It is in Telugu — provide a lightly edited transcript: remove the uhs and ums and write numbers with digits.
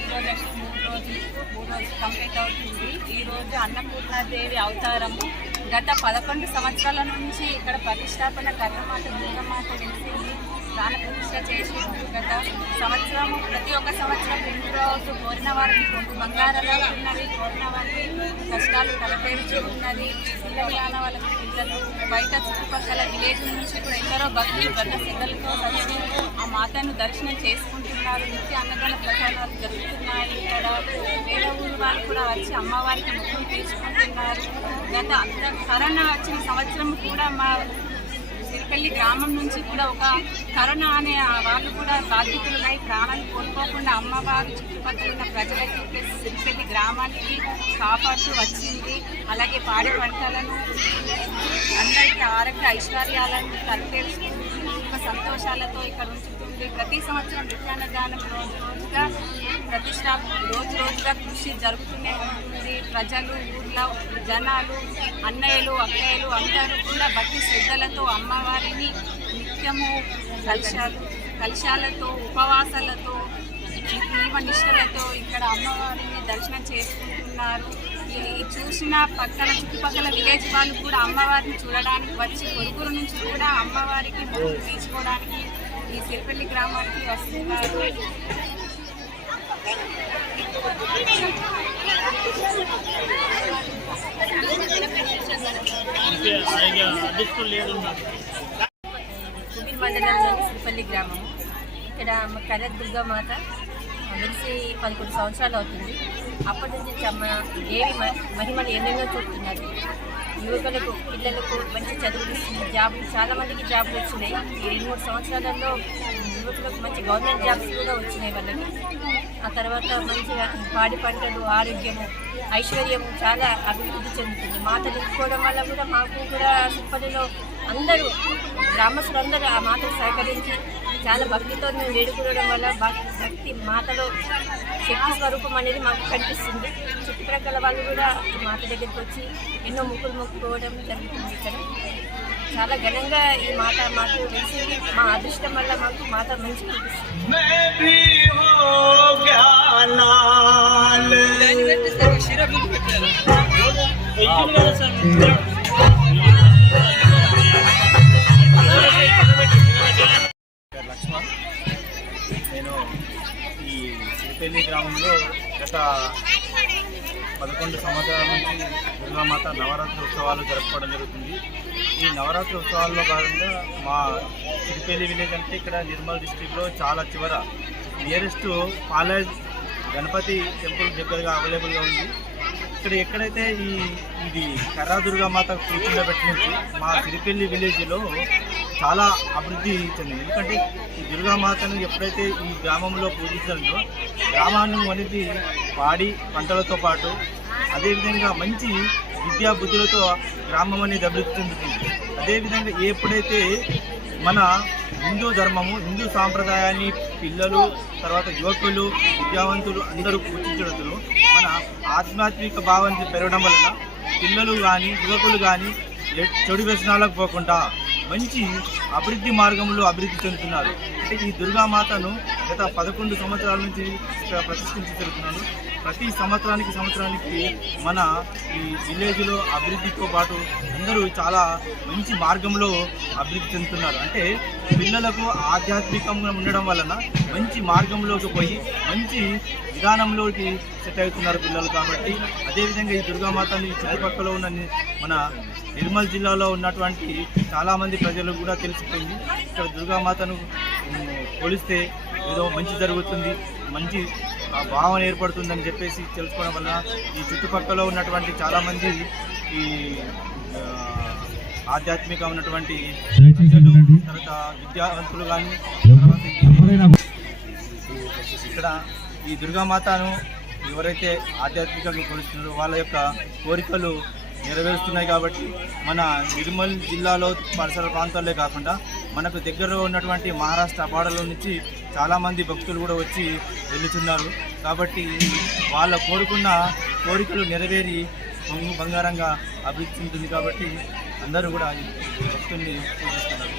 ఈరోజు 3 రోజులు కంప్లీట్ అవుతుంది. ఈరోజు అన్నపూర్ణాదేవి అవతారము గత 11 సంవత్సరాల నుంచి ఇక్కడ ప్రతిష్టాపన కర్ణమాత దుర్గమాత వెలిసింది. ప్రాణ ప్రతిష్ట చేసి గత సంవత్సరము ప్రతి ఒక్క సంవత్సరం 2 రోజు కోరిన వారికి కొంత బంగారాలు ఉన్నవి, కోరిన వారికి కష్టాలు తలపేర్చుకున్నది. పిల్లలు కాని వాళ్ళకి పిల్లలు బయట చుట్టుపక్కల విలేజ్ నుంచి కూడా ఎందరో భక్తులు గత సిద్ధలతో వచ్చి ఆ మాతను దర్శనం చేసుకుంటున్నారు. నిత్య అన్నదాన ప్రసాదాలు జరుగుతున్నాయి. ఇక్కడ వేరే ఊరు వాళ్ళు కూడా వచ్చి అమ్మవారికి మొక్కులు తీసుకుంటున్నారు. గత కరోనా వచ్చిన సంవత్సరం కూడా మా సిరిపల్లి గ్రామం నుంచి కూడా ఒక కరోనా అనే వాళ్ళు కూడా బాధితులున్నాయి. ప్రాణాలు కోల్పోకుండా అమ్మవారు చుట్టుపక్కల ఉన్న ప్రజలకి ప్లస్ సిరిపల్లి గ్రామానికి కాపాడుతూ వచ్చింది. అలాగే పాడి పంటలను అందరికీ ఆరోగ్య ఐశ్వర్యాలను తలపేస్తుంది. సంతోషాలతో ఇక్కడ ఉంచుతుంది. ప్రతి సంవత్సరం నిత్యాన్నదానం రోజుగా రోజుగా కృషి జరుగుతూనే ఉంటుంది. ప్రజలు ఊర్లో జనాలు అన్నయ్యలు అక్కయ్యలు అందరూ కూడా భక్తి శ్రద్ధలతో అమ్మవారిని నిత్యము కలశాలతో ఉపవాసాలతో నియమనిష్టలతో ఇక్కడ అమ్మవారిని దర్శనం చేసుకుంటున్నారు. చూసిన చుట్టుపక్కల విలేజ్ వాళ్ళు కూడా అమ్మవారిని చూడడానికి వచ్చి కొడుకుల నుంచి కూడా అమ్మవారికి మొక్కులు తీసుకోవడానికి ఈ సిరిపల్లి గ్రామానికి వస్తున్నారు. మండలంలోని సిరిపల్లి గ్రామము. ఇక్కడ కర్ర దుర్గామాత వెలిసి 11 సంవత్సరాలు అవుతుంది. అప్పటి నుంచి అమ్మ దేవి మహిమలు ఎన్నెన్నో చూపుతున్నారు. యువకులకు పిల్లలకు మంచి చదువులు ఇస్తుంది. జాబులు చాలామందికి జాబులు వచ్చినాయి. ఈ 2-3 సంవత్సరాలలో యువకులకు మంచి గవర్నమెంట్ జాబ్స్ కూడా వచ్చినాయి వాళ్ళకి. ఆ తర్వాత మంచిగా పాడి పంటలు, ఆరోగ్యము, ఐశ్వర్యము చాలా అభివృద్ధి చెందుతుంది. మాత నిలుపుకోవడం వల్ల కూడా మాకు కూడా సిరిపల్లిలో అందరూ గ్రామస్తులు అందరూ ఆ మాతకు సహకరించి చాలా భక్తితో మేము వేడుకోవడం వల్ల భక్తి మాతలో శక్తి స్వరూపం అనేది మాకు కనిపిస్తుంది. చుట్టుప్రక్కల వాళ్ళు కూడా మాత దగ్గరికి వచ్చి ఎన్నో మొక్కుకోవడం జరుగుతుంది. ఇక్కడ చాలా ఘనంగా ఈ మాట మాకు తెలిసింది. మా అదృష్టం వల్ల మాకు మాత మంచి కనిపిస్తుంది. లక్ష్మణ్, నేను ఈ సిరిపల్లి గ్రామంలో గత 11 సంవత్సరాల నుంచి దుర్గామాత నవరాత్రి ఉత్సవాలు జరుపుకోవడం జరుగుతుంది. ఈ నవరాత్రి ఉత్సవాల్లో భాగంగా మా సిరిపల్లి విలేజ్ అంటే ఇక్కడ నిర్మల్ డిస్ట్రిక్ట్లో చాలా చివర నియరెస్ట్ కాలేజ్ గణపతి టెంపుల్ దగ్గరగా అవైలబుల్గా ఉంది. ఇక్కడ ఎక్కడైతే ఇది కర్రా దుర్గామాత కూర్చుండబెట్టి నుంచి మా సిరిపల్లి విలేజ్లో చాలా అభివృద్ధి చెందింది. ఎందుకంటే ఈ దుర్గామాతను ఎప్పుడైతే ఈ గ్రామంలో పూజించాలో గ్రామాన్ని అనేది పాడి పంటలతో పాటు అదేవిధంగా మంచి విద్యా బుద్ధులతో గ్రామం అనేది అభివృద్ధి చెందుతుంది. అదేవిధంగా ఎప్పుడైతే మన హిందూ ధర్మము, హిందూ సాంప్రదాయాన్ని పిల్లలు, తర్వాత యువకులు, విద్యావంతులు అందరూ పూజించడంతో మన ఆధ్యాత్మిక భావాన్ని పెరగడం వలన పిల్లలు కానీ యువకులు కానీ చెడు వ్యసనాలకు పోకుండా మంచి అభివృద్ధి మార్గంలో అభివృద్ధి చెందుతున్నారు. అంటే ఈ దుర్గామాతను గత 11 సంవత్సరాల నుంచి ప్రతిష్ఠించి జరుగుతున్నాను. ప్రతి సంవత్సరానికి మన ఈ విలేజ్లో అభివృద్ధితో పాటు అందరూ చాలా మంచి మార్గంలో అభివృద్ధి చెందుతున్నారు. అంటే పిల్లలకు ఆధ్యాత్మికంగా ఉండడం వలన మంచి మార్గంలోకి పోయి మంచి విధానంలోకి సెట్ అవుతున్నారు పిల్లలు. కాబట్టి అదేవిధంగా ఈ దుర్గామాతను ఈ చుట్టుపక్కల ఉన్న మన నిర్మల్ జిల్లాలో ఉన్నటువంటి చాలామంది ప్రజలకు కూడా తెలిసిపోయింది. ఇక్కడ దుర్గామాతను కొలిస్తే ఏదో మంచి జరుగుతుంది, మంచి భావన ఏర్పడుతుందని చెప్పేసి తెలుసుకోవడం వల్ల ఈ చుట్టుపక్కల ఉన్నటువంటి చాలామంది ఈ ఆధ్యాత్మిక ఉన్నటువంటి ప్రజలు, తర్వాత విద్యావంతులు కానీ ఇక్కడ ఈ దుర్గామాతను ఎవరైతే ఆధ్యాత్మికంగా కొలుస్తున్నారో వాళ్ళ యొక్క కోరికలు నెరవేరుస్తున్నాయి. కాబట్టి మన నిర్మల్ జిల్లాలో పరిసర ప్రాంతాలే కాకుండా మనకు దగ్గరలో ఉన్నటువంటి మహారాష్ట్ర బార్డర్ల నుంచి చాలామంది భక్తులు కూడా వచ్చి వెళ్తున్నారు. కాబట్టి వాళ్ళ కోరుకున్న కోరికలు నెరవేరి బంగారంగా అభివృద్ధి ఉంటుంది. కాబట్టి అందరూ కూడా భక్తుల్ని పూజిస్తున్నారు.